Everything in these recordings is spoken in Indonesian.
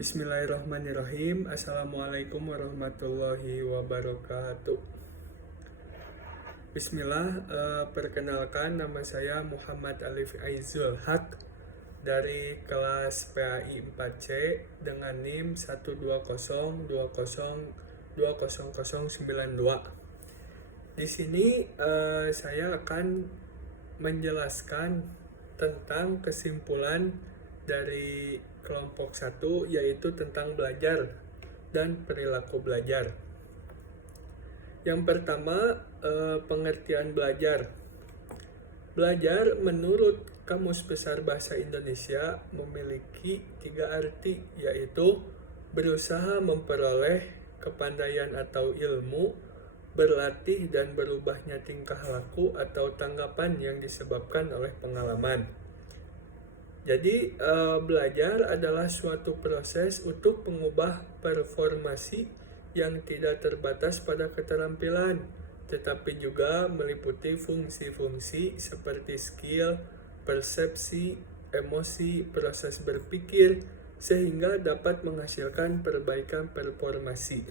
Bismillahirrahmanirrahim. Assalamualaikum warahmatullahi wabarakatuh. Bismillah, perkenalkan nama saya Muhammad Alif Aizul Haq dari kelas PAI 4C dengan NIM 120202092. Di sini saya akan menjelaskan tentang kesimpulan dari kelompok 1, yaitu tentang belajar dan perilaku belajar. Yang pertama, pengertian belajar. Belajar menurut Kamus Besar Bahasa Indonesia memiliki 3 arti, yaitu berusaha memperoleh kepandaian atau ilmu, berlatih dan berubahnya tingkah laku atau tanggapan yang disebabkan oleh pengalaman. Jadi belajar adalah suatu proses untuk mengubah performasi yang tidak terbatas pada keterampilan, tetapi juga meliputi fungsi-fungsi seperti skill, persepsi, emosi, proses berpikir, sehingga dapat menghasilkan perbaikan performasi.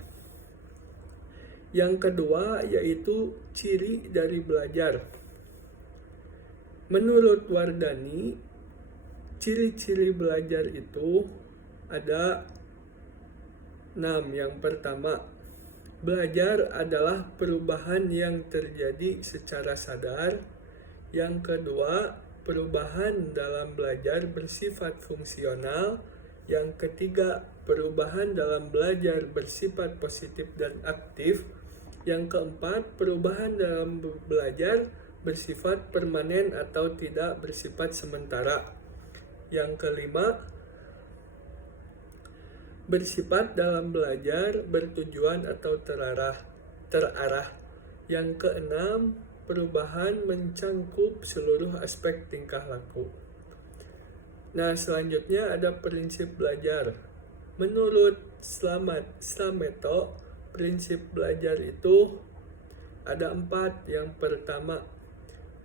Yang kedua yaitu ciri dari belajar. Menurut Wardani, ciri-ciri belajar itu ada 6. Yang pertama, belajar adalah perubahan yang terjadi secara sadar. Yang kedua, perubahan dalam belajar bersifat fungsional. Yang ketiga, perubahan dalam belajar bersifat positif dan aktif. Yang keempat, perubahan dalam belajar bersifat permanen atau tidak bersifat sementara. Yang kelima, bersifat dalam belajar bertujuan atau terarah. Yang keenam, perubahan mencangkup seluruh aspek tingkah laku. Nah, selanjutnya ada prinsip belajar. Menurut Slameto, prinsip belajar itu ada 4. Yang pertama,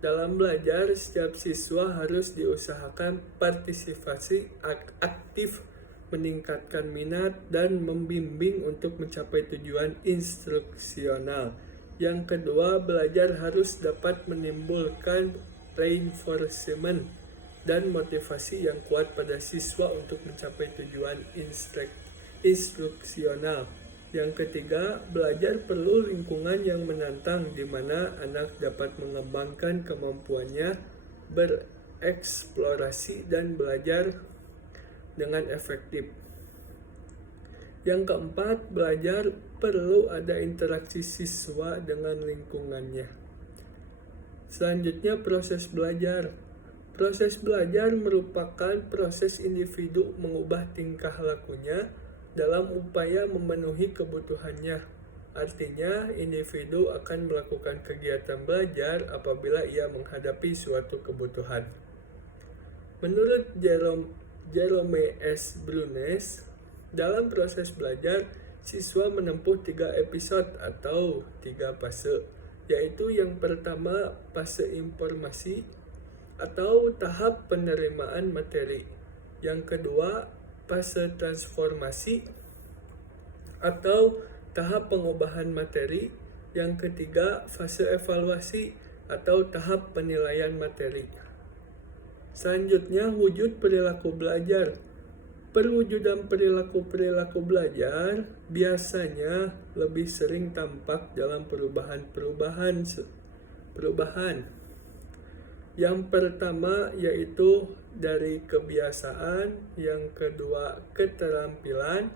dalam belajar, setiap siswa harus diusahakan partisipasi aktif, meningkatkan minat, dan membimbing untuk mencapai tujuan instruksional. Yang kedua, belajar harus dapat menimbulkan reinforcement dan motivasi yang kuat pada siswa untuk mencapai tujuan instruksional. Yang ketiga, belajar perlu lingkungan yang menantang di mana anak dapat mengembangkan kemampuannya bereksplorasi dan belajar dengan efektif. Yang keempat, belajar perlu ada interaksi siswa dengan lingkungannya. Selanjutnya, proses belajar. Proses belajar merupakan proses individu mengubah tingkah lakunya dalam upaya memenuhi kebutuhannya. Artinya, individu akan melakukan kegiatan belajar apabila ia menghadapi suatu kebutuhan. Menurut Jerome S. Brunes, dalam proses belajar, siswa menempuh 3 episode atau 3 fase, yaitu yang pertama, fase informasi atau tahap penerimaan materi. Yang kedua, fase transformasi atau tahap pengubahan materi. Yang ketiga, fase evaluasi atau tahap penilaian materi. Selanjutnya, wujud perilaku belajar. Perwujudan perilaku belajar biasanya lebih sering tampak dalam perubahan. Yang pertama yaitu dari kebiasaan, yang kedua keterampilan,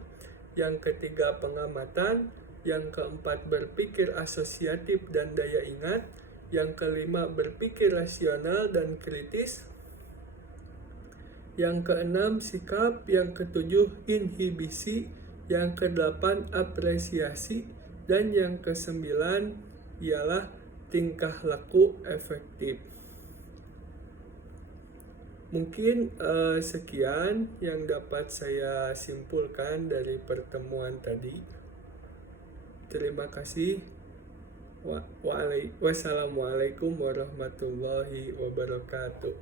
yang ketiga pengamatan, yang keempat berpikir asosiatif dan daya ingat, yang kelima berpikir rasional dan kritis, yang keenam sikap, yang ketujuh inhibisi, yang kedelapan apresiasi, dan yang kesembilan ialah tingkah laku efektif. Mungkin sekian yang dapat saya simpulkan dari pertemuan tadi. Terima kasih. Wassalamualaikum warahmatullahi wabarakatuh.